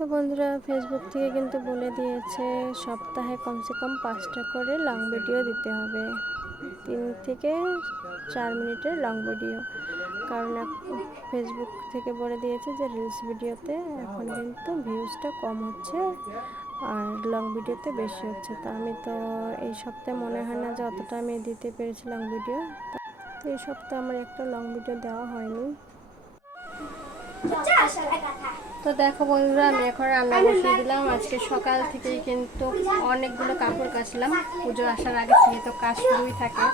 তো বন্ধুরা, ফেসবুক থেকে কিন্তু বলে দিয়েছে সপ্তাহে কমসে কম 5টা করে লং ভিডিও দিতে হবে, 3 থেকে 4 মিনিটের লং ভিডিও। কারণ ফেসবুক থেকে বলে দিয়েছে যে রিলস ভিডিওতে এখন কিন্তু ভিউজটা কম হচ্ছে আর লং ভিডিওতে বেশি হচ্ছে। তো আমি তো এই সপ্তাহে মনে হয় না যে অতটা আমি দিতে পেরেছি লং ভিডিও। তো এই সপ্তাহে আমার একটা লং ভিডিও দেওয়া হয়নি। তো দেখো বন্ধুরা, আমি এখন রান্না বসিয়ে দিলাম। আজকে সকাল থেকেই কিন্তু অনেকগুলো কাপড় কাচলাম। পুজো আসার আগে থেকে তো কাজ শুরুই থাকে,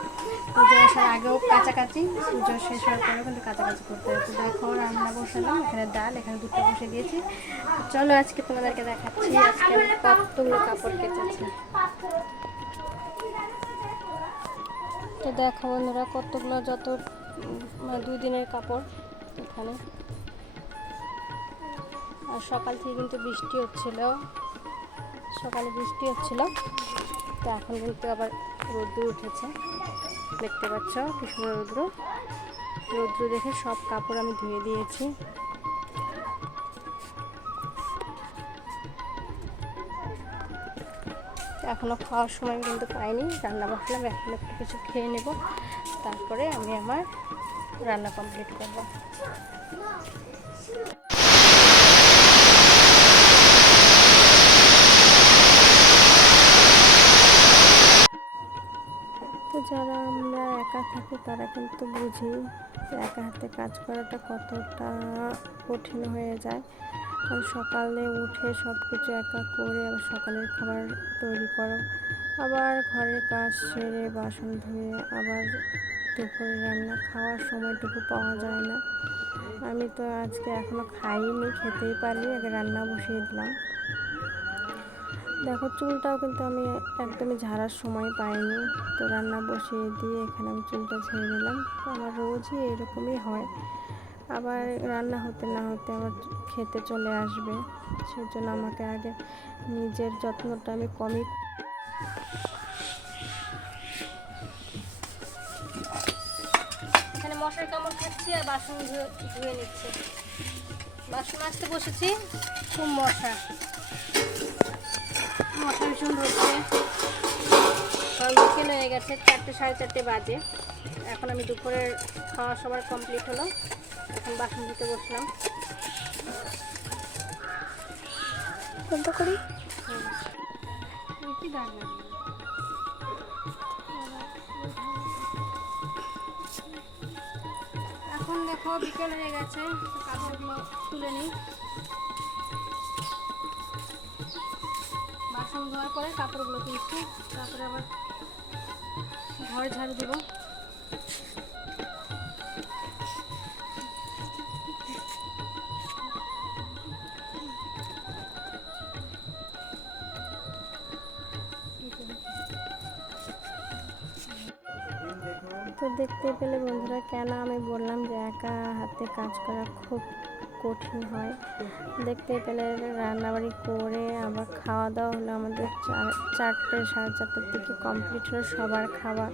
পুজো আসার আগেও কাচাকাচি, পুজো শেষ হওয়ার পরেও কিন্তু কাচাকাচি করতে হয়। তো দেখো রান্না বসালাম, এখানে ডাল, এখানে দুটো বসে দিয়েছি। চলো আজকে তোমাদেরকে দেখাচ্ছি আজকে আমি কতগুলো কাপড় কেচেছি। তো দেখো বন্ধুরা, কতগুলো, যত 2 দিনের কাপড় এখানে। আর সকাল থেকে কিন্তু বৃষ্টি হচ্ছিল, সকালে বৃষ্টি হচ্ছিল। তো এখন কিন্তু আবার রৌদ্র উঠেছে, দেখতে পাচ্ছ কি সুন্দর রৌদ্র দেখে সব কাপড় আমি ধুয়ে দিয়েছি। এখনো খাওয়ার সময় কিন্তু পাইনি, রান্না বসলাম, এখন একটু কিছু খেয়ে নেব, তারপরে আমি আমার রান্না কমপ্লিট করব। তো যারা আমরা একা থাকি তারা কিন্তু বুঝি একা হাতে কাজ করাটা কতটা কঠিন হয়ে যায়। কারণ সকালে উঠে সব কিছু একা করে আবার সকালের খাবার তৈরি করো, আবার ঘরের কাজ সেরে বাসন ধুয়ে আবার দুপুরে রান্না, খাওয়ার সময়টুকু পাওয়া যায় না। আমি তো আজকে এখনও খাইনি, খেতেই পারিনি, আগে রান্না বসিয়ে দিলাম। দেখো চুলটাও কিন্তু আমি একদমই ঝাড়ার সময় পাইনি। তো রান্না বসিয়ে দিয়ে এখানে আমি চুলটা ঝেড়ে নিলাম। আমার রোজই এরকমই হয়, আবার রান্না হতে না হতে আবার খেতে চলে আসবে, সেজন্য আমাকে আগে নিজের যত্নটা আমি কমই। এখানে মশার কামড় খাচ্ছি আর বাসন ধুয়ে নিচ্ছি। বাসন মাজতে বসেছি, খুব মশা ভীষণ ধরছে। কারণ বিকেল হয়ে গেছে, 4টে সাড়ে 4টে বাজে। এখন আমি দুপুরের খাওয়া সবার কমপ্লিট হলো, এখন বাসন ধুতে বসলাম। বন্ধ করি। এখন দেখো বিকেল হয়ে গেছে, কাপড়গুলো তুলে নিই। বাসন ধোয়ার পরে কাপড়গুলো তুলছি, তারপরে আবার ঘর ঝাড়ু দেবো। তো দেখতে পেলে বন্ধুরা, কেন আমি বললাম যে একা হাতে কাজ করা খুব কঠিন হয়। দেখতে পেলে রান্নাবাড়ি করে আবার খাওয়া দাওয়া হলো আমাদের 4টে সাড়ে 4টার দিকে কমপ্লিট হলো সবার খাওয়া।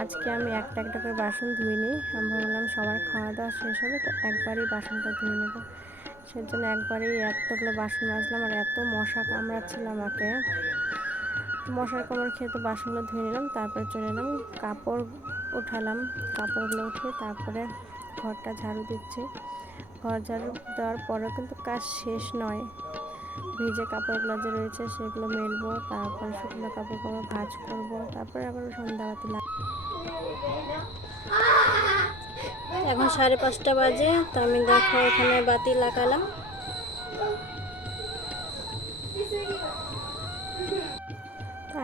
আজকে আমি একটা একটা করে বাসন ধুইনি, আমি ভাবলাম সবার খাওয়া দাওয়া শেষ হবে তো একবারই বাসনটা ধুয়ে নেব, সেজন্য একবারেই এতগুলো বাসন মাজলাম। আর এত মশা কামড়াচ্ছিল আমাকে, মশার কামড় খেয়ে তো বাসনগুলো ধুয়ে নিলাম, তারপরে চলে এলাম, কাপড় উঠালাম। কাপড়গুলো উঠে তারপরে ঘরটা ঝাড়ু দিচ্ছি। ঘর ঝাড়ু দেওয়ার পরেও কিন্তু কাজ শেষ নয়, ভিজে কাপড়গুলো যে রয়েছে সেগুলো মেলবো, তারপরে শুকনো কাপড়গুলো ভাঁজ করব, তারপরে আবার সন্ধ্যাবাতি এখন 5:30 বাজে। তো আমি দেখো এখানে বাতি লাগালাম।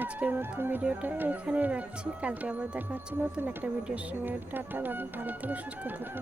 আজকের মতন ভিডিওটা এখানে রাখছি, কালকে আবার দেখা হচ্ছে নতুন একটা ভিডিওর সঙ্গে। টাটা, ভালো থেকো, সুস্থ থেকো।